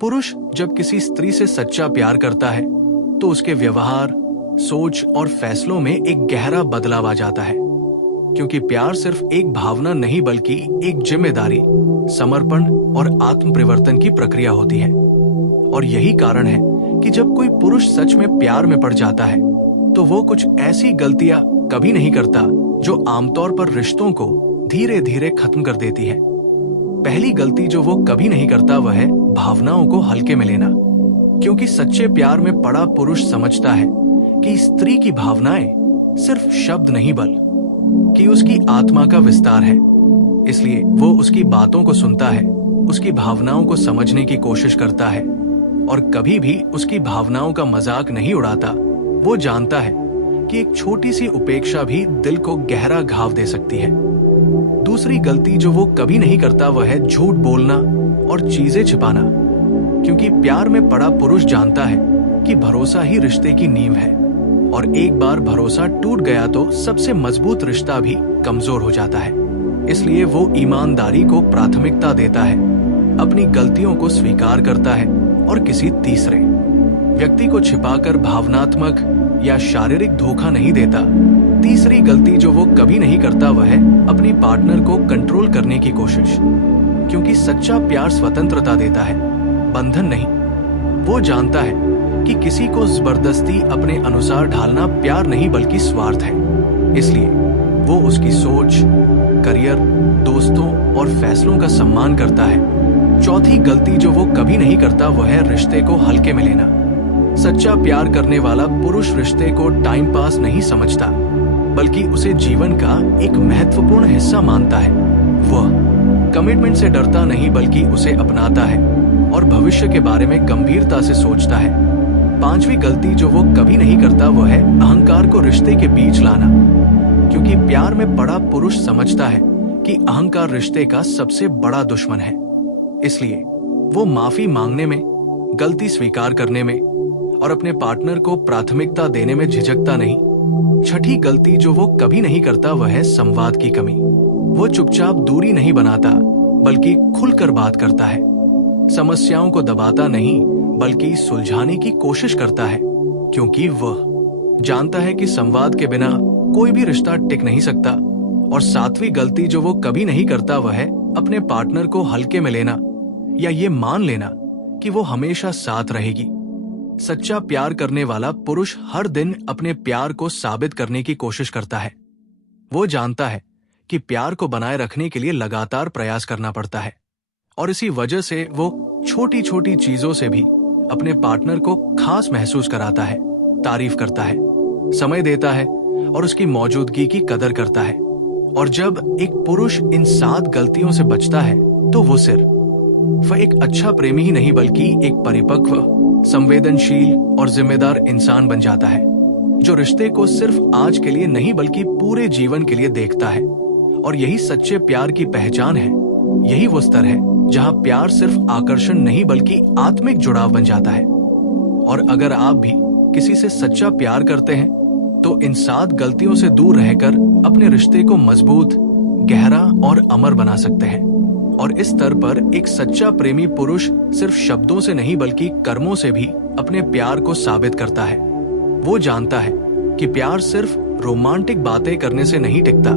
पुरुष जब किसी स्त्री से सच्चा प्यार करता है तो उसके व्यवहार, सोच और फैसलों में एक गहरा बदलाव आ जाता है, क्योंकि प्यार सिर्फ एक भावना नहीं बल्कि एक जिम्मेदारी, समर्पण और आत्म परिवर्तन की प्रक्रिया होती है। और यही कारण है कि जब कोई पुरुष सच में प्यार में पड़ जाता है तो वो कुछ ऐसी गलतियां कभी नहीं करता जो आमतौर पर रिश्तों को धीरे धीरे खत्म कर देती है। पहली गलती जो वो कभी नहीं करता वह है भावनाओं को हल्के में लेना, क्योंकि सच्चे प्यार में पड़ा पुरुष समझता है कि स्त्री की भावनाएं सिर्फ शब्द नहीं कि उसकी आत्मा का विस्तार है। इसलिए वो उसकी बातों को सुनता है, उसकी भावनाओं को समझने की कोशिश करता है और कभी भी उसकी भावनाओं का मजाक नहीं उड़ाता। वो जानता है कि एक छोटी सी उपेक्षा भी दिल को गहरा घाव दे सकती है। दूसरी गलती जो वो कभी नहीं करता वह है झूठ बोलना और चीजें छिपाना, क्योंकि प्यार में पड़ा पुरुष जानता है कि भरोसा ही रिश्ते की नींव है और एक बार भरोसा टूट गया तो सबसे मजबूत रिश्ता भी कमजोर हो जाता है। इसलिए वो ईमानदारी को प्राथमिकता देता है, अपनी गलतियों को स्वीकार करता है और किसी तीसरे व्यक्ति को छिपाकर भावनात्मक या शारीरिक धोखा नहीं देता। तीसरी गलती जो वो कभी नहीं करता वह है अपनी पार्टनर को कंट्रोल करने की कोशिश, क्योंकि सच्चा प्यार स्वतंत्रता देता है, बंधन नहीं। वो जानता है कि किसी को जबरदस्ती अपने अनुसार ढालना प्यार नहीं बल्कि स्वार्थ है। इसलिए वो उसकी सोच, करियर, दोस्तों और फैसलों का सम्मान करता है। चौथी गलती जो वो कभी नहीं करता वह है रिश्ते को हल्के में लेना। सच्चा प्यार करने वाला पुरुष रिश्ते को टाइम पास नहीं समझता बल्कि उसे जीवन का एक महत्वपूर्ण हिस्सा मानता है। वह कमिटमेंट से डरता नहीं बल्कि उसे अपनाता है और भविष्य के बारे में गंभीरता से सोचता है। पांचवी गलती जो वो कभी नहीं करता वह है अहंकार को रिश्ते के बीच लाना, क्योंकि प्यार में पड़ा पुरुष समझता है कि अहंकार रिश्ते का सबसे बड़ा दुश्मन है। इसलिए वो माफी मांगने में, गलती स्वीकार करने में और अपने पार्टनर को प्राथमिकता देने में झिझकता नहीं। छठी गलती जो वो कभी नहीं करता वह है संवाद की कमी। वो चुपचाप दूरी नहीं बनाता बल्कि खुलकर बात करता है, समस्याओं को दबाता नहीं बल्कि सुलझाने की कोशिश करता है, क्योंकि वह जानता है कि संवाद के बिना कोई भी रिश्ता टिक नहीं सकता। और सातवीं गलती जो वो कभी नहीं करता वह है अपने पार्टनर को हल्के में लेना या ये मान लेना कि वो हमेशा साथ रहेगी। सच्चा प्यार करने वाला पुरुष हर दिन अपने प्यार को साबित करने की कोशिश करता है। वो जानता है कि प्यार को बनाए रखने के लिए लगातार प्रयास करना पड़ता है और इसी वजह से वो छोटी छोटी चीजों से भी अपने पार्टनर को खास महसूस कराता है, तारीफ करता है, समय देता है और उसकी मौजूदगी की कदर करता है। और जब एक पुरुष इन 7 गलतियों से बचता है तो वो सिर्फ एक अच्छा प्रेमी ही नहीं बल्कि एक परिपक्व, संवेदनशील और जिम्मेदार इंसान बन जाता है, जो रिश्ते को सिर्फ आज के लिए नहीं बल्कि पूरे जीवन के लिए देखता है। और यही सच्चे प्यार की पहचान है। यही वो स्तर है जहां प्यार सिर्फ आकर्षण नहीं बल्कि आत्मिक जुड़ाव बन जाता है। और अगर आप भी किसी से सच्चा प्यार करते हैं तो इन 7 गलतियों से दूर रहकर अपने रिश्ते को मजबूत, गहरा और अमर बना सकते हैं। और इस स्तर पर एक सच्चा प्रेमी पुरुष सिर्फ शब्दों से नहीं बल्कि कर्मों से भी अपने प्यार को साबित करता है। वो जानता है कि प्यार सिर्फ रोमांटिक बातें करने से नहीं टिकता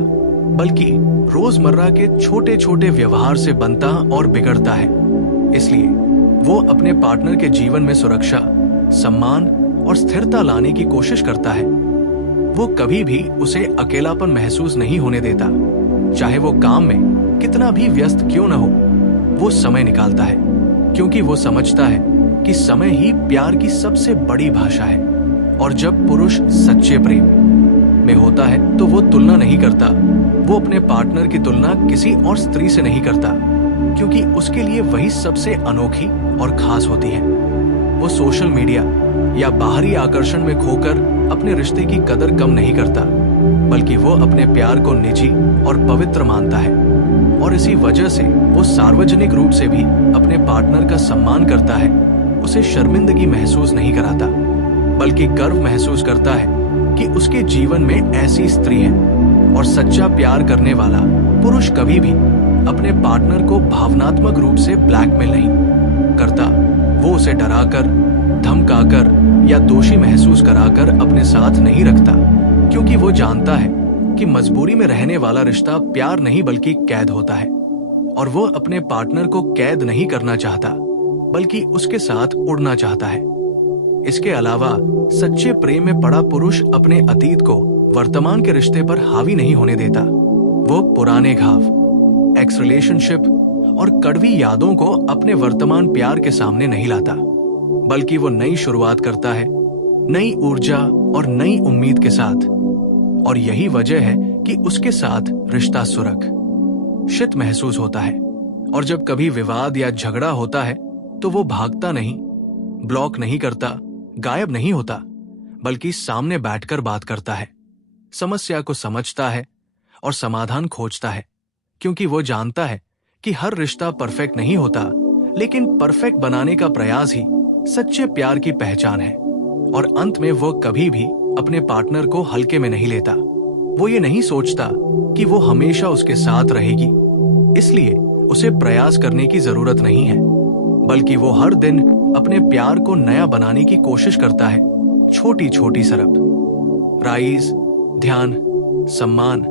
बल्कि रोजमर्रा के छोटे छोटे व्यवहार से बनता और बिगड़ता है। इसलिए वो अपने पार्टनर के जीवन में सुरक्षा, सम्मान और स्थिरता लाने की कोशिश करता है। वो कभी भी उसे अकेलापन महसूस नहीं होने देता, चाहे वो काम में कितना भी व्यस्त क्यों न हो। वो समय निकालता है क्योंकि वो समझता है कि समय ही प्यार की सबसे बड़ी भाषा है। और जब पुरुष सच्चे प्रेम में होता है तो वो तुलना नहीं करता। वो अपने पार्टनर की तुलना किसी और स्त्री से नहीं करता, क्योंकि उसके लिए वही सबसे अनोखी और खास होती है। वो सोशल मीडिया या बाहरी आकर्षण में खोकर अपने रिश्ते की कदर कम नहीं करता, बल्कि वो अपने प्यार को निजी और पवित्र मानता है। और इसी वजह से वो सार्वजनिक रूप से भी अपने पार्टनर का सम्मान करता है, उसे शर्मिंदगी महसूस नहीं कराता, बल्कि गर्व महसूस करता है कि उसके जीवन में ऐसी स्त्री है। और सच्चा प्यार करने वाला पुरुष कभी भी अपने पार्टनर को भावनात्मक रूप से ब्लैकमेल नहीं करता। उसे डराकर, धमकाकर या दोषी महसूस कराकर अपने साथ नहीं रखता, क्योंकि वो जानता है कि मजबूरी में रहने वाला रिश्ता प्यार नहीं बल्कि कैद होता है। और वो अपने पार्टनर को कैद नहीं करना चाहता, बल्कि उसके साथ उड़ना चाहता है। इसके अलावा सच्चे प्रेम में पड़ा पुरुष अपने अतीत को वर्तमान के रिश्ते पर हावी नहीं होने देता। वो पुराने घाव, एक्स रिलेशनशिप और कड़वी यादों को अपने वर्तमान प्यार के सामने नहीं लाता, बल्कि वो नई शुरुआत करता है, नई ऊर्जा और नई उम्मीद के साथ। और यही वजह है कि उसके साथ रिश्ता सुरक्षित महसूस होता है। और जब कभी विवाद या झगड़ा होता है तो वो भागता नहीं, ब्लॉक नहीं करता, गायब नहीं होता, बल्कि सामने बैठकर बात करता है, समस्या को समझता है और समाधान खोजता है, क्योंकि वो जानता है कि हर रिश्ता परफेक्ट नहीं होता, लेकिन परफेक्ट बनाने का प्रयास ही सच्चे प्यार की पहचान है। और अंत में वो कभी भी अपने पार्टनर को हल्के में नहीं लेता। वो ये नहीं सोचता कि वो हमेशा उसके साथ रहेगी, इसलिए उसे प्रयास करने की जरूरत नहीं है, बल्कि वो हर दिन अपने प्यार को नया बनाने की कोशिश करता है, छोटी छोटी सरब राइज, ध्यान, सम्मान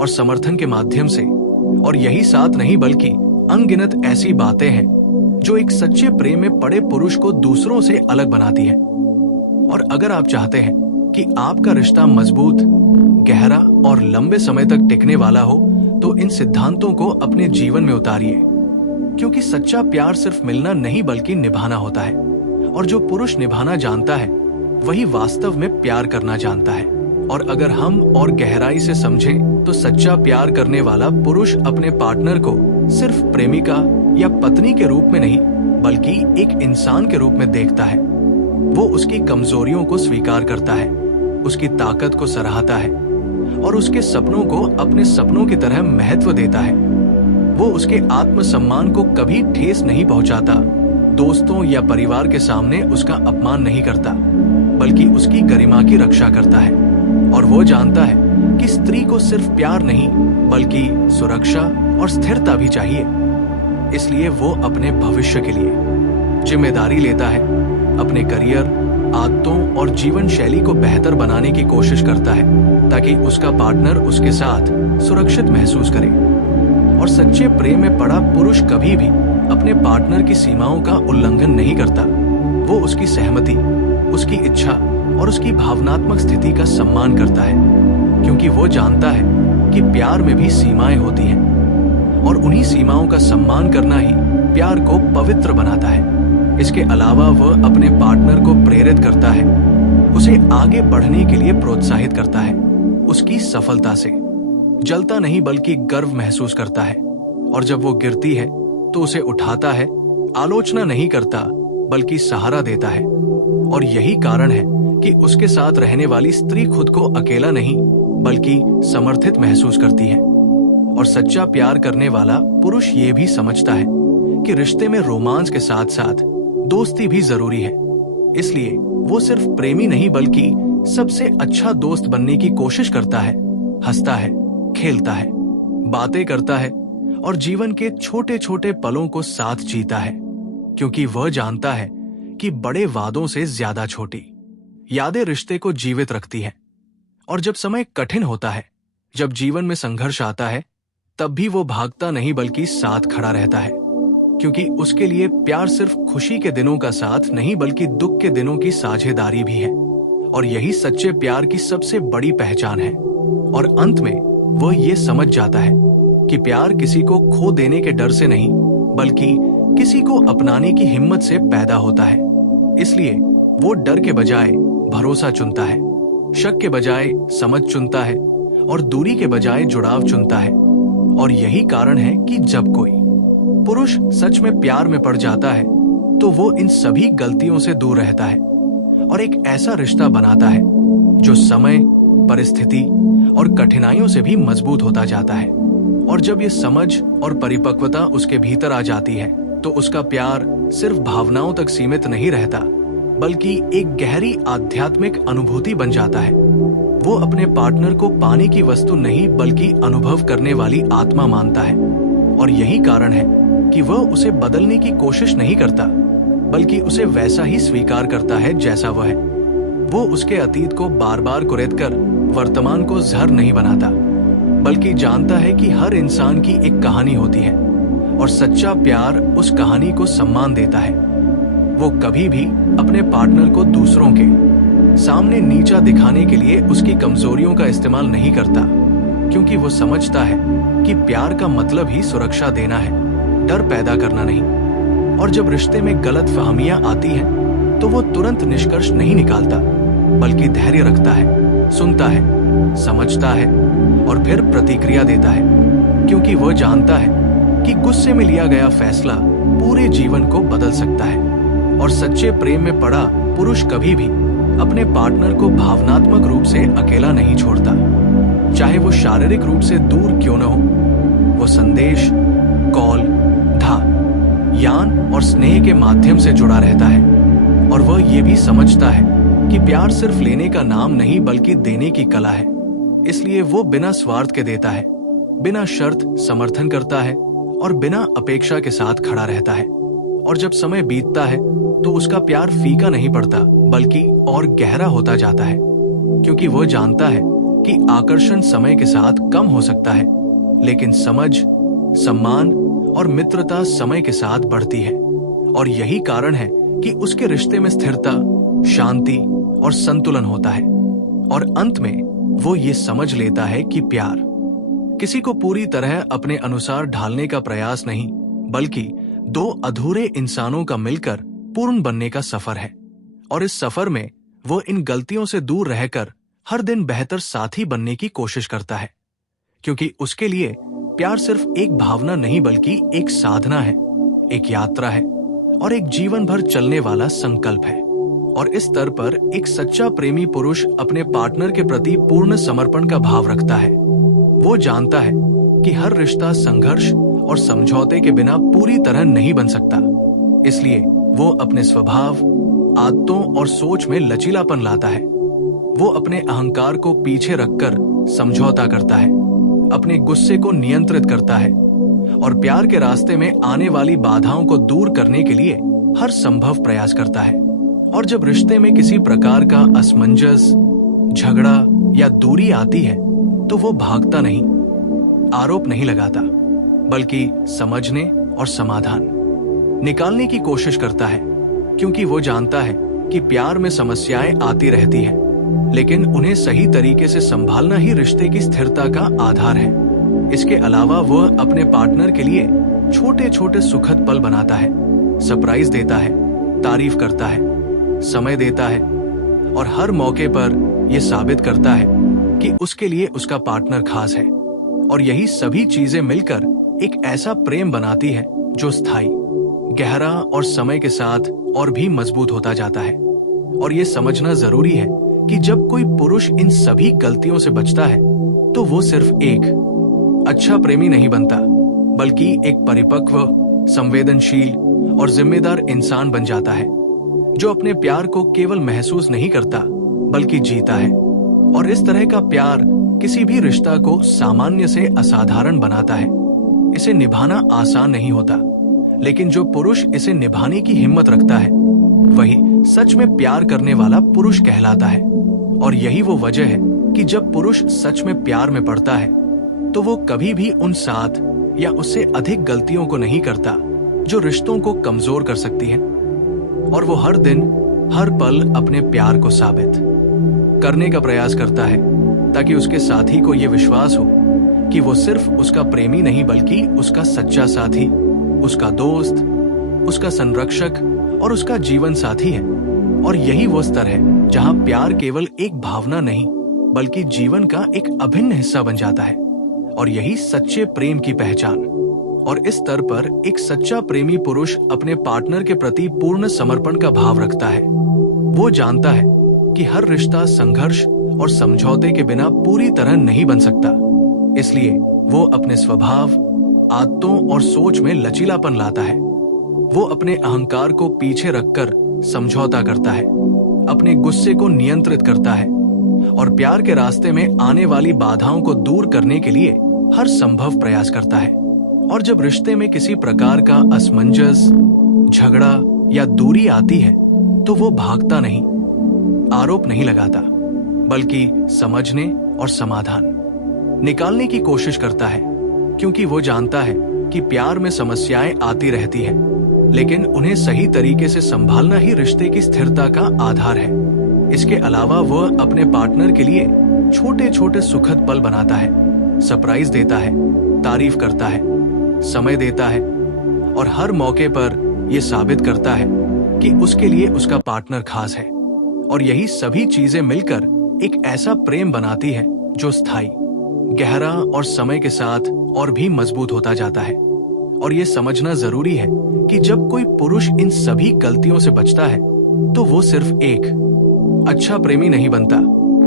और समर्थन के माध्यम से। और यही साथ नहीं बल्कि अनगिनत ऐसी बातें हैं जो एक सच्चे प्रेम में पड़े पुरुष को दूसरों से अलग बनाती है। और अगर आप चाहते हैं कि आपका रिश्ता मजबूत, गहरा और लंबे समय तक टिकने वाला हो, तो इन सिद्धांतों को अपने जीवन में उतारिए, क्योंकि सच्चा प्यार सिर्फ मिलना नहीं बल्कि निभाना होता है। और जो पुरुष निभाना जानता है वही वास्तव में प्यार करना जानता है। और अगर हम और गहराई से समझें तो सच्चा प्यार करने वाला पुरुष अपने पार्टनर को सिर्फ प्रेमिका या पत्नी के रूप में नहीं, बल्कि एक इंसान के रूप में देखता है। वो उसकी कमजोरियों को स्वीकार करता है, उसकी ताकत को सराहता है और उसके सपनों को अपने सपनों की तरह महत्व देता है। वो उसके आत्मसम्मान को कभी ठेस नहीं पहुंचाता, दोस्तों या परिवार के सामने उसका अपमान नहीं करता, बल्कि उसकी गरिमा की रक्षा करता है। और वो जानता है कि स्त्री को सिर्फ प्यार नहीं बल्कि सुरक्षा और स्थिरता भी चाहिए। इसलिए वो अपने भविष्य के लिए जिम्मेदारी लेता है, अपने करियर, आदतों और जीवन शैली को बेहतर बनाने की कोशिश करता है, ताकि उसका पार्टनर उसके साथ सुरक्षित महसूस करे। और सच्चे प्रेम में पड़ा पुरुष कभी भी अपने पार्टनर की सीमाओं का उल्लंघन नहीं करता। वो उसकी सहमति, उसकी इच्छा और उसकी भावनात्मक स्थिति का सम्मान करता है, क्योंकि वो जानता है कि प्यार में भी सीमाएं होती हैं और उन्हीं सीमाओं का सम्मान करना ही प्यार को पवित्र बनाता है। इसके अलावा वह अपने पार्टनर को प्रेरित करता है, उसे आगे बढ़ने के लिए प्रोत्साहित करता है, उसकी सफलता से जलता नहीं बल्कि गर्व महसूस करता है। और जब वो गिरती है तो उसे उठाता है, आलोचना नहीं करता बल्कि सहारा देता है। और यही कारण है कि उसके साथ रहने वाली स्त्री खुद को अकेला नहीं बल्कि समर्थित महसूस करती है। और सच्चा प्यार करने वाला पुरुष ये भी समझता है कि रिश्ते में रोमांस के साथ साथ दोस्ती भी जरूरी है। इसलिए वो सिर्फ प्रेमी नहीं बल्कि सबसे अच्छा दोस्त बनने की कोशिश करता है, हंसता है, खेलता है, बातें करता है और जीवन के छोटे छोटे पलों को साथ जीता है, क्योंकि वह जानता है कि बड़े वादों से ज्यादा छोटी यादें रिश्ते को जीवित रखती हैं। और जब समय कठिन होता है, जब जीवन में संघर्ष आता है, तब भी वो भागता नहीं बल्कि साथ खड़ा रहता है, क्योंकि उसके लिए प्यार सिर्फ खुशी के दिनों का साथ नहीं बल्कि दुख के दिनों की साझेदारी भी है। और यही सच्चे प्यार की सबसे बड़ी पहचान है। और अंत में वह ये समझ जाता है कि प्यार किसी को खो देने के डर से नहीं बल्कि किसी को अपनाने की हिम्मत से पैदा होता है। इसलिए वो डर के बजाय भरोसा चुनता है, शक के बजाय समझ चुनता है और दूरी के बजाय जुड़ाव चुनता है। और यही कारण है कि जब कोई पुरुष सच में प्यार में पड़ जाता है तो वो इन सभी गलतियों से दूर रहता है और एक ऐसा रिश्ता बनाता है जो समय, परिस्थिति और कठिनाइयों से भी मजबूत होता जाता है। और जब ये समझ और परिपक्वता उसके भीतर आ जाती है तो उसका प्यार सिर्फ भावनाओं तक सीमित नहीं रहता बल्कि एक गहरी आध्यात्मिक अनुभूति बन जाता है। वो अपने पार्टनर को पाने की वस्तु नहीं बल्कि अनुभव करने वाली आत्मा मानता है। और यही कारण है कि वह उसे बदलने की कोशिश नहीं करता बल्कि उसे वैसा ही स्वीकार करता है जैसा वह है। वो उसके अतीत को बार बार कुरेदकर वर्तमान को जहर नहीं बनाता, बल्कि जानता है कि हर इंसान की एक कहानी होती है और सच्चा प्यार उस कहानी को सम्मान देता है। वो कभी भी अपने पार्टनर को दूसरों के सामने नीचा दिखाने के लिए उसकी कमजोरियों का इस्तेमाल नहीं करता, क्योंकि वो समझता है कि प्यार का मतलब ही सुरक्षा देना है, डर पैदा करना नहीं। और जब रिश्ते में गलत फहमियां आती हैं, तो वो तुरंत निष्कर्ष नहीं निकालता, बल्कि धैर्य रखता है, सुनता है, समझता है और फिर प्रतिक्रिया देता है, क्योंकि वो जानता है कि गुस्से में लिया गया फैसला पूरे जीवन को बदल सकता है। और सच्चे प्रेम में पड़ा पुरुष कभी भी अपने पार्टनर को भावनात्मक रूप से अकेला नहीं छोड़ता, चाहे वो शारीरिक रूप से दूर क्यों न हो। वो संदेश, कॉल, यान और स्नेह के माध्यम से जुड़ा रहता है। और वह ये भी समझता है कि प्यार सिर्फ लेने का नाम नहीं, बल्कि देने की कला है। इसलिए वो बिना स्वार्थ के देता है, बिना शर्त समर्थन करता है और बिना अपेक्षा के साथ खड़ा रहता है। और जब समय बीतता है तो उसका प्यार फीका नहीं पड़ता, बल्कि और गहरा होता जाता है, क्योंकि वो जानता है कि आकर्षण समय के साथ कम हो सकता है, लेकिन समझ, सम्मान और मित्रता समय के साथ बढ़ती है। और यही कारण है कि उसके रिश्ते में स्थिरता, शांति और संतुलन होता है। और अंत में वो ये समझ लेता है कि प्यार किसी को पूरी तरह अपने अनुसार ढालने का प्रयास नहीं, बल्कि दो अधूरे इंसानों का मिलकर पूर्ण बनने का सफर है। और इस सफर में वो इन गलतियों से दूर रहकर हर दिन बेहतर साथी बनने की कोशिश करता है, क्योंकि उसके लिए प्यार सिर्फ एक भावना नहीं, बल्कि एक साधना है, एक यात्रा है और एक जीवन भर चलने वाला संकल्प है। और इस स्तर पर एक सच्चा प्रेमी पुरुष अपने पार्टनर के प्रति पूर्ण समर्पण का भाव रखता है। वो जानता है कि हर रिश्ता संघर्ष और समझौते के बिना पूरी तरह नहीं बन सकता। इसलिए वो अपने स्वभाव, आदतों और सोच में लचीलापन लाता है। वो अपने अहंकार को पीछे रखकर समझौता करता है, अपने गुस्से को नियंत्रित करता है और प्यार के रास्ते में आने वाली बाधाओं को दूर करने के लिए हर संभव प्रयास करता है। और जब रिश्ते में किसी प्रकार का असमंजस, झगड़ा या दूरी आती है, तो वो भागता नहीं, आरोप नहीं लगाता, बल्कि समझने और समाधान निकालने की कोशिश करता है, क्योंकि वो जानता है कि प्यार में समस्याएं आती रहती हैं, लेकिन उन्हें सही तरीके से संभालना ही रिश्ते की स्थिरता का आधार है। इसके अलावा वह अपने पार्टनर के लिए छोटे छोटे सुखद पल बनाता है, सरप्राइज देता है, तारीफ करता है, समय देता है और हर मौके पर यह साबित करता है कि उसके लिए उसका पार्टनर खास है। और यही सभी चीजें मिलकर एक ऐसा प्रेम बनाती है जो स्थायी, गहरा और समय के साथ और भी मजबूत होता जाता है। और ये समझना जरूरी है कि जब कोई पुरुष इन सभी गलतियों से बचता है, तो वो सिर्फ एक अच्छा प्रेमी नहीं बनता, बल्कि एक परिपक्व, संवेदनशील और जिम्मेदार इंसान बन जाता है, जो अपने प्यार को केवल महसूस नहीं करता, बल्कि जीता है। और इस तरह का प्यार किसी भी रिश्ता को सामान्य से असाधारण बनाता है। इसे निभाना आसान नहीं होता, लेकिन जो पुरुष इसे निभाने की हिम्मत रखता है, वही सच में प्यार करने वाला पुरुष कहलाता है। और यही वो वजह है कि जब पुरुष सच में प्यार में पड़ता है, तो वो कभी भी उन 7 या उससे अधिक गलतियों को नहीं करता जो रिश्तों को कमजोर कर सकती हैं। और वो हर दिन, हर पल अपने प्यार को साबित करने का प्रयास करता है, ताकि उसके साथी को ये विश्वास हो कि वो सिर्फ उसका प्रेमी नहीं, बल्कि उसका सच्चा साथी, उसका दोस्त, उसका संरक्षक और उसका जीवन साथी है। और यही वो स्तर है जहां प्यार केवल एक भावना नहीं, बल्कि जीवन का एक अभिन्न हिस्सा बन जाता है। और यही सच्चे प्रेम की पहचान। और इस स्तर पर एक सच्चा प्रेमी पुरुष अपने पार्टनर के प्रति पूर्ण समर्पण का भाव रखता है। वो जानता है कि हर रिश्ता संघर्ष और समझौते के बिना पूरी तरह नहीं बन सकता। इसलिए वो अपने स्वभाव, आदतों और सोच में लचीलापन लाता है। वो अपने अहंकार को पीछे रखकर समझौता करता है, अपने गुस्से को नियंत्रित करता है और प्यार के रास्ते में आने वाली बाधाओं को दूर करने के लिए हर संभव प्रयास करता है। और जब रिश्ते में किसी प्रकार का असमंजस, झगड़ा या दूरी आती है तो वो भागता नहीं, आरोप नहीं लगाता, बल्कि समझने और समाधान निकालने की कोशिश करता है, क्योंकि वो जानता है कि प्यार में समस्याएं आती रहती है, लेकिन उन्हें सही तरीके से संभालना ही रिश्ते की स्थिरता का आधार है। इसके अलावा वह अपने पार्टनर के लिए छोटे छोटे सुखद पल बनाता है, सरप्राइज देता है, तारीफ करता है, समय देता है और हर मौके पर यह साबित करता है कि उसके लिए उसका पार्टनर खास है। और यही सभी चीजें मिलकर एक ऐसा प्रेम बनाती है जो स्थायी, गहरा और समय के साथ और भी मजबूत होता जाता है। और ये समझना जरूरी है कि जब कोई पुरुष इन सभी गलतियों से बचता है तो वो सिर्फ एक अच्छा प्रेमी नहीं बनता,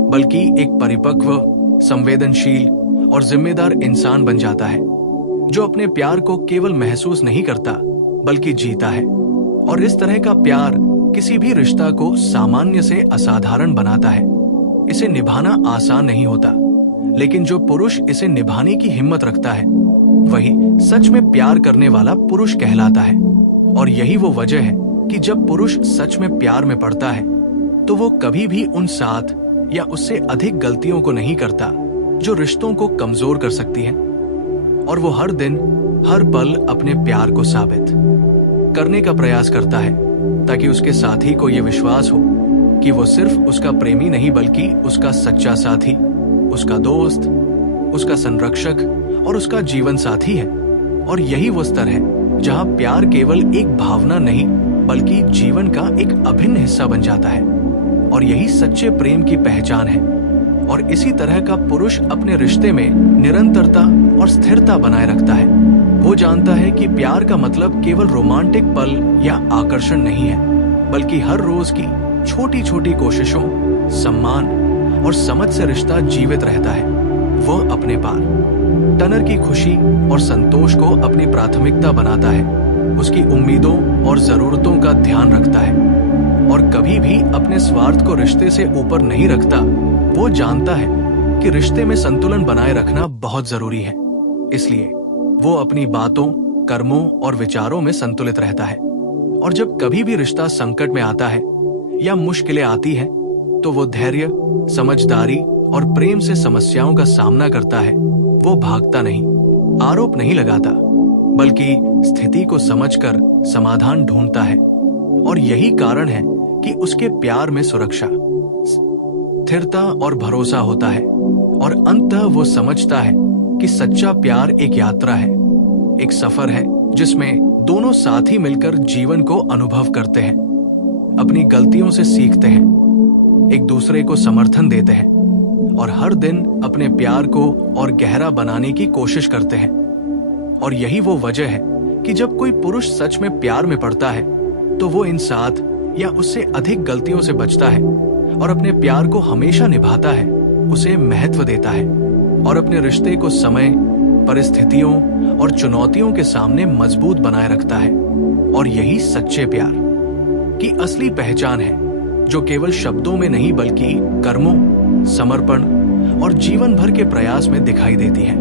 बल्कि एक परिपक्व, संवेदनशील और जिम्मेदार इंसान बन जाता है, जो अपने प्यार को केवल महसूस नहीं करता बल्कि जीता है। और इस तरह का प्यार किसी भी रिश्ता को सामान्य से असाधारण बनाता है। इसे निभाना आसान नहीं होता, लेकिन जो पुरुष इसे निभाने की हिम्मत रखता है वही सच में प्यार करने वाला पुरुष कहलाता है। और यही वो वजह है कि जब पुरुष सच में प्यार में पड़ता है तो वो कभी भी उन 7 या उससे अधिक गलतियों को नहीं करता जो रिश्तों को कमजोर कर सकती हैं। और वो हर दिन, हर पल अपने प्यार को साबित करने का प्रयास करता है, ताकि उसके साथी को ये विश्वास हो कि वो सिर्फ उसका प्रेमी नहीं बल्कि उसका सच्चा साथी, उसका दोस्त, उसका संरक्षक और उसका जीवन साथी है। और यही वो स्तर है जहां प्यार केवल एक भावना नहीं बल्कि जीवन का एक अभिन्न हिस्सा बन जाता है। और यही सच्चे प्रेम की पहचान है। और इसी तरह का पुरुष अपने रिश्ते में निरंतरता और स्थिरता बनाए रखता है। वो जानता है कि प्यार का मतलब केवल रोमांटिक पल या आकर्षण नहीं है, बल्कि हर रोज की छोटी छोटी कोशिशों, सम्मान और समझ से रिश्ता जीवित रहता है। वो अपने पार्टनर की खुशी और संतोष को अपनी प्राथमिकता बनाता है, उसकी उम्मीदों और जरूरतों का ध्यान रखता है और कभी भी अपने स्वार्थ को रिश्ते से ऊपर नहीं रखता। वो जानता है कि रिश्ते में संतुलन बनाए रखना बहुत जरूरी है, इसलिए वो अपनी बातों, कर्मों और विचारों में संतुलित रहता है। और जब कभी भी रिश्ता संकट में आता है या मुश्किलें आती हैं, तो वो धैर्य, समझदारी और प्रेम से समस्याओं का सामना करता है। वो भागता नहीं, आरोप नहीं लगाता, बल्कि स्थिति को समझकर समाधान ढूंढता है। और यही कारण है कि उसके प्यार में सुरक्षा, स्थिरता और भरोसा होता है। और अंततः वो समझता है कि सच्चा प्यार एक यात्रा है, एक सफर है जिसमें दोनों साथी मिलकर जीवन को अनुभव करते हैं, अपनी गलतियों से सीखते हैं, एक दूसरे को समर्थन देते हैं और हर दिन अपने प्यार को और गहरा बनाने की कोशिश करते हैं। और यही वो वजह है कि जब कोई पुरुष सच में प्यार में पड़ता है तो वो इन 7 या उससे अधिक गलतियों से बचता है और अपने प्यार को हमेशा निभाता है, उसे महत्व देता है और अपने रिश्ते को समय, परिस्थितियों और चुनौतियों के सामने मजबूत बनाए रखता है। और यही सच्चे प्यार की असली पहचान है, जो केवल शब्दों में नहीं बल्कि कर्मों, समर्पण और जीवन भर के प्रयास में दिखाई देती है।